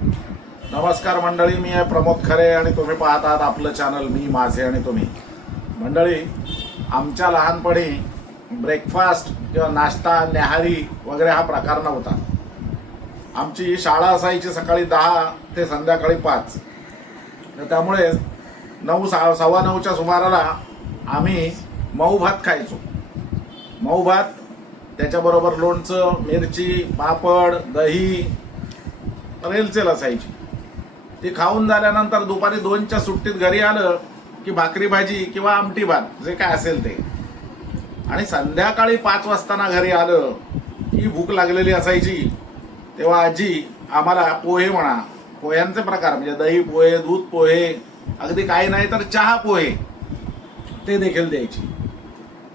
नमस्कार मंडळी, मी आहे प्रमोद खरे आणि तुम्ही पाहत आहात आपलं चॅनल मी माझे आणि तुम्ही. मंडळी, आमच्या लहानपणी ब्रेकफास्ट किंवा नाश्ता न्याहारी वगैरे हा प्रकार नव्हता. आमची शाळा असायची सकाळी 10 ते संध्याकाळी 5. त्यामुळे 9:15च्या सुमाराला आम्ही मऊ भात खायचो. मऊ भात, त्याच्याबरोबर लोणचं, मिरची, पापड, दही, रेलचेल असायची. ती खाऊन झाल्यानंतर दुपारी 2च्या सुट्टीत घरी आलं की भाकरी भाजी किंवा आमटी भात जे काय असेल ते. आणि संध्याकाळी 5 वाजताना घरी आलं की भूक लागलेली असायची. तेव्हा आजी आम्हाला पोहे म्हणा, पोह्यांचे प्रकार म्हणजे दही पोहे, दूध पोहे, अगदी काही नाही तर चहा पोहे ते देखील द्यायची.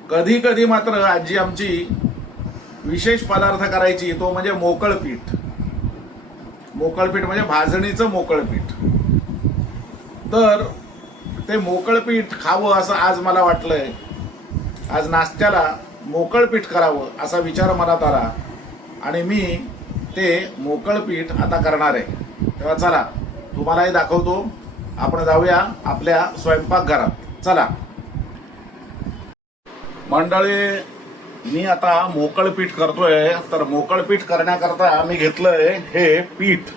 कधी कधी मात्र आजी आमची विशेष पदार्थ करायची, तो म्हणजे मोकळ पीठ. मोकळ पीठ म्हणजे भाजणीचं मोकळ पीठ. तर ते मोकळ पीठ खावं असं आज मला वाटलंय. आज नाश्त्याला मोकळ पीठ करावं असा विचार मनात आला आणि मी ते मोकळ पीठ आता करणार आहे. तेव्हा चला तुम्हालाही दाखवतो. आपण जाऊया आपल्या स्वयंपाकघरात. चला मंडळी, मी आता मोकळ पीठ करतोय. तर मोकळ पीठ करण्याकरता मी घेतलंय हे पीठ.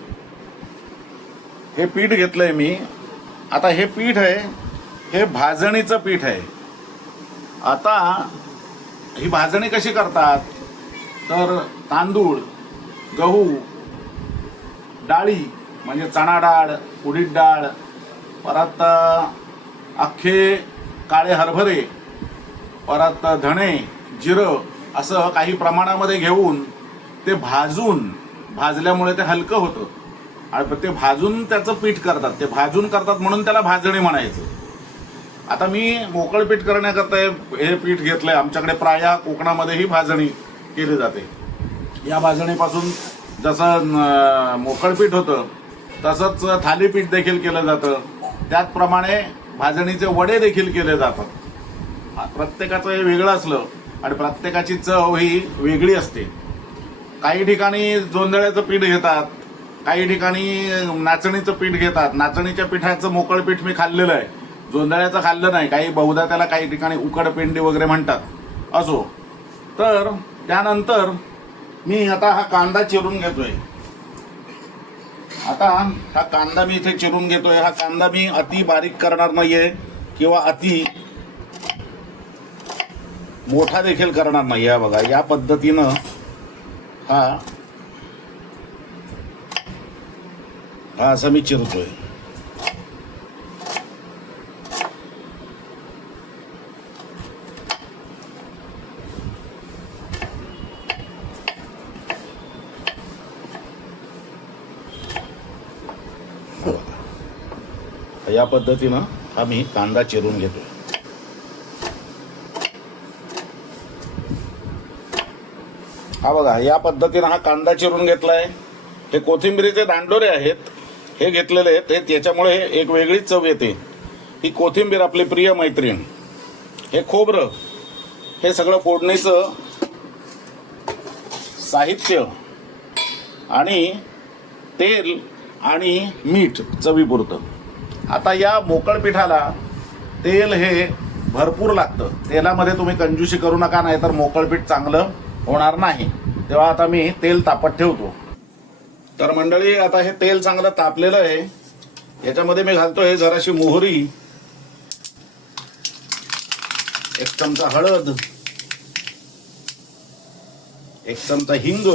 हे पीठ घेतलंय मी. आता हे पीठ आहे, हे भाजणीचं पीठ आहे. आता ही भाजणी कशी करतात तर तांदूळ, गहू, डाळी म्हणजे चणा डाळ, उडीद डाळ, परत अख्खे काळे हरभरे, परत धणे, जिरं असं काही प्रमाणामध्ये घेऊन ते भाजल्यामुळे ते हलकं होतं आणि ते भाजून त्याचं पीठ करतात. ते भाजून करतात म्हणून त्याला भाजणी म्हणायचं. आता मी मोकळ पीठ करण्याकरता हे पीठ घेतलंय. आमच्याकडे प्रायः कोकणामध्ये ही भाजणी केली जाते. या भाजणीपासून जसं मोकळ पीठ होतं तसंच थालीपीठ देखील केलं जातं. त्याचप्रमाणे भाजणीचे वडे देखील केले जातात. प्रत्येकाचं हे वेगळं असलं आणि प्रत्येकाची चव ही वेगळी असते. काही ठिकाणी जोंधळ्याचं पीठ घेतात, काही ठिकाणी नाचणीचं पीठ घेतात. नाचणीच्या पिठाचं मोकळ पीठ मी खाल्लेलं आहे, जोंधळ्याचं खाल्लं नाही. काही बहुधा त्याला काही ठिकाणी उकडपेंडी वगैरे म्हणतात. असो, तर त्यानंतर मी आता हा कांदा चिरून घेतोय. आता हा कांदा मी इथे चिरून घेतोय. हा कांदा मी अति बारीक करणार नाहीये किंवा अति मोठा देखील करणार नाही. या बघा, या पद्धतीनं हा असं मी चिरतोय. या पद्धतीनं हा मी कांदा चिरून घेतोय. हा बघा, या पद्धतीनं हा कांदा चिरून घेतलाय. हे कोथिंबीरीचे दांडोरे आहेत, हे घेतलेले आहेत. हे त्याच्यामुळे एक वेगळीच चव येते. ही कोथिंबीर आपली प्रिय मैत्रीण. हे खोबरं, हे सगळं फोडणीचं साहित्य आणि तेल आणि मीठ चवीपुरतं. आता या मोकळ पिठाला तेल हे भरपूर लागतं. तेलामध्ये तुम्ही कंजूशी करू नका, नाहीतर मोकळ पीठ चांगलं होणार नाही. तेव्हा आता मी तेल तापत ठेवतो. तर मंडळी, आता हे तेल चांगलं तापलेलं आहे. याच्यामध्ये मी घालतोय जराशी मोहरी, 1 चमचा हळद, 1 चमचा हिंग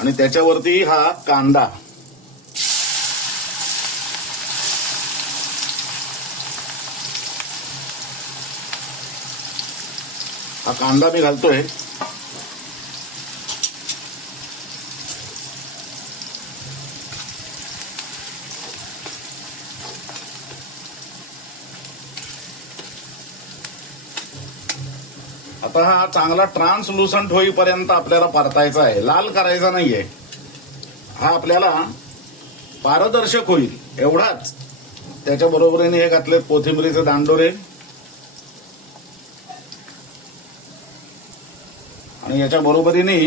आणि त्याच्यावरती हा कांदा. हा कांदा मी घालतोय. आता हा चांगला ट्रान्सलुसंट होईपर्यंत आपल्याला परतायचा आहे. लाल करायचा नाहीये. हा आपल्याला पारदर्शक होईल एवढाच. त्याच्या बरोबरीने हे घातलेत कोथिंबीरीचे दांडोरे आणि याच्या बरोबरीने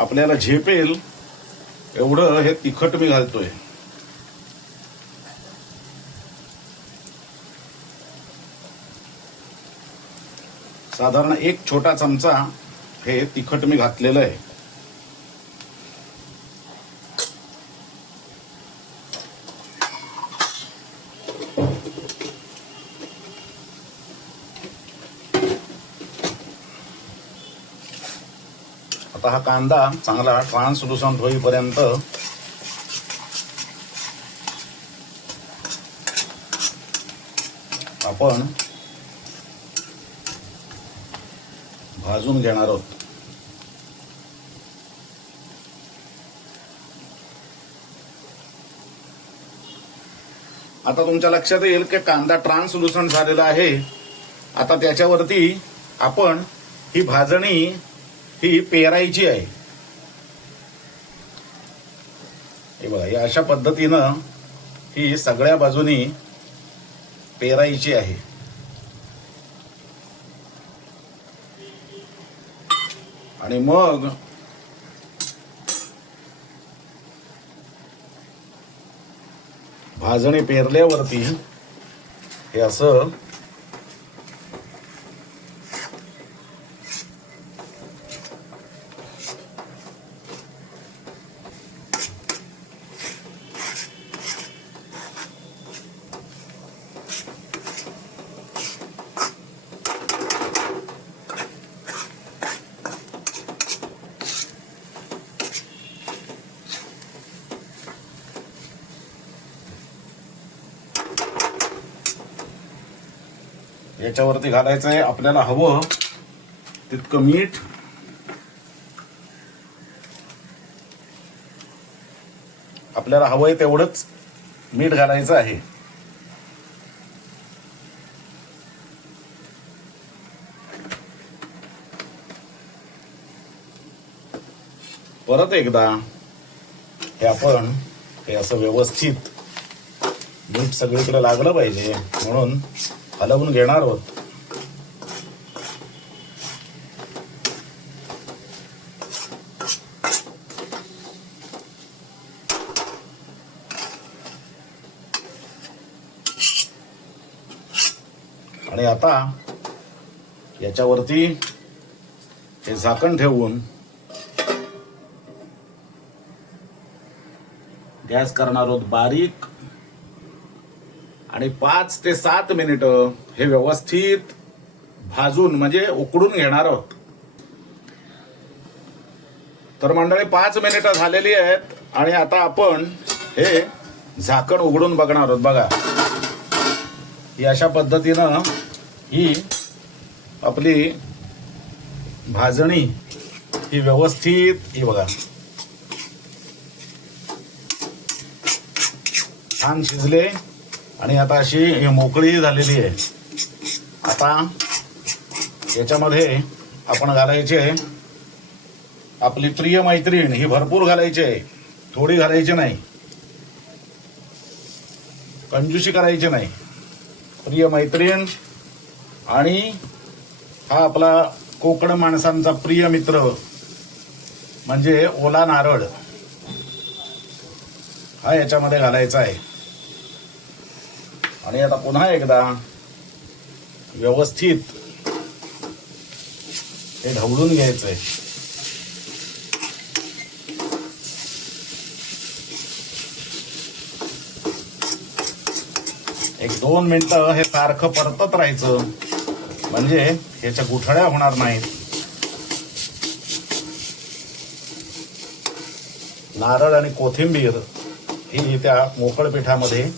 आपल्याला झेपेल एवढं हे तिखट मी घालतोय. साधारण 1 छोटा चमचा हे तिखट मी घातलेलं आहे. आता हा कांदा चांगला ट्रान्सलुसंट होईपर्यंत आपण भाजून घेणार आहोत. आता तुमच्या लक्षात येईल की कांदा ट्रान्सलुसंट झालेला आहे. आता त्याच्यावरती आपण ही भाजणी ही पेरायची आहे. हे बघा, या अशा पद्धतीनं ही सगळ्या बाजूनी पेरायची आहे. आणि मग भाजणी पेरल्यावरती हे असं याच्यावरती घालायचं आहे आपल्याला हवं तितकं मीठ. आपल्याला हवंय तेवढंच मीठ घालायचं आहे. परत एकदा हे आपण हे असं व्यवस्थित मीठ सगळीकडे लागलं पाहिजे म्हणून हलवून घेणार आहोत. आणि आता याच्यावरती हे झाकण ठेवून गॅस करणार आहोत बारीक. आणि 5 ते 7 मिनिटं हे व्यवस्थित भाजून म्हणजे उकडून घेणार आहोत. तर मंडळी 5 मिनिटं झालेली आहेत आणि आता आपण हे झाकण उघडून बघणार आहोत. बघा, ही अशा पद्धतीनं ही आपली भाजणी ही व्यवस्थित ही बघा छान शिजले आणि आता अशी ही मोकळी झालेली आहे. आता याच्यामध्ये आपण घालायचे आपली प्रिय मैत्रीण. ही भरपूर घालायची आहे, थोडी घालायची नाही, कंजूसी करायची नाही. प्रिय मैत्रीण आणि हा आपला कोकण माणसांचा प्रिय मित्र म्हणजे ओला नारळ हा याच्यामध्ये घालायचा आहे. आणि आता पुन्हा एकदा व्यवस्थित हे ढवळून घ्यायचंय. एक 2 मिनिटं हे सारखं परतत राहायचं म्हणजे ह्याच्या गुठळ्या होणार नाहीत. नारळ आणि कोथिंबीर ही त्या मोकळ पिठामध्ये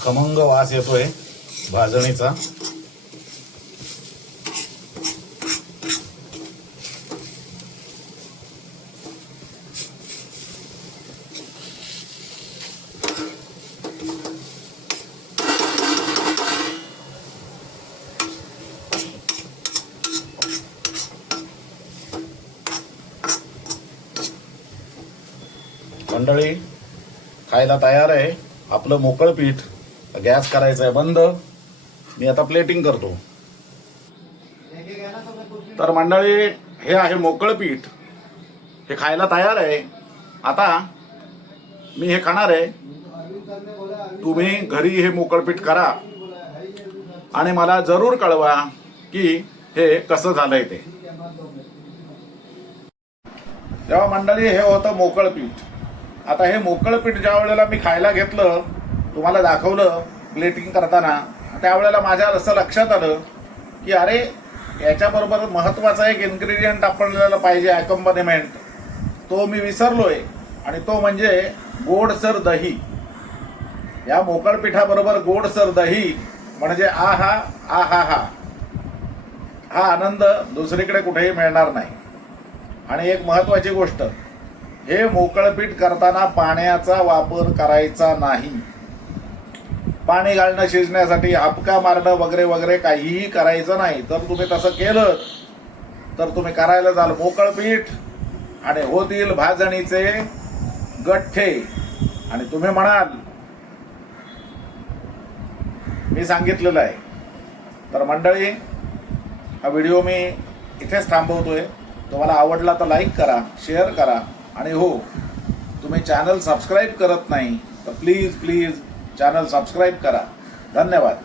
खमंग वास येतोय भाजणीचा. मंडळी खायला तयार आहे आपलं मोकळं पीठ. गॅस करायचा आहे बंद मी आता प्लेटिंग करतो. तर मंडळी, हे आहे मोकळं पीठ. हे खायला तयार आहे. आता मी हे खाणार आहे. तुम्ही घरी हे मोकळं पीठ करा आणि मला जरूर कळवा की हे कसं झालंय ते. तेव्हा मंडळी, हे होतं मोकळं पीठ. आता हे मोकळं पीठ ज्या वेळेला मी खायला घेतलं, तुम्हाला दाखवलं प्लेटिंग करताना, त्यावेळेला माझ्या असं लक्षात आलं की अरे, याच्याबरोबर महत्त्वाचा एक इन्ग्रेडियंट आपल्याला पाहिजे, अकंपनिमेंट. तो मी विसरलोय, आणि तो म्हणजे गोडसर दही. या मोकळ पिठाबरोबर गोडसर दही म्हणजे आहा आहा हा हा आनंद दुसरीकडे कुठेही मिळणार नाही. आणि एक महत्त्वाची गोष्ट, हे मोकळं पीठ करताना पाण्याचा वापर करायचा नाही. पाणी घालणं शिजण्यासाठी, हापका मारणं वगैरे वगैरे काहीही करायचं नाही. तर तुम्ही तसं केलं तर तुम्ही करायला जाल मोकळं पीठ आणि होतील भाजणीचे गठ्ठे. आणि तुम्ही म्हणाल मी सांगितलेलं आहे. तर मंडळी, हा व्हिडिओ मी इथेच थांबवतोय. तुम्हाला आवडला तर लाईक करा, शेअर करा, आणि हो, तुम्ही चॅनल सबस्क्राईब करत नाही तर प्लीज प्लीज चॅनल सबस्क्राईब करा. धन्यवाद.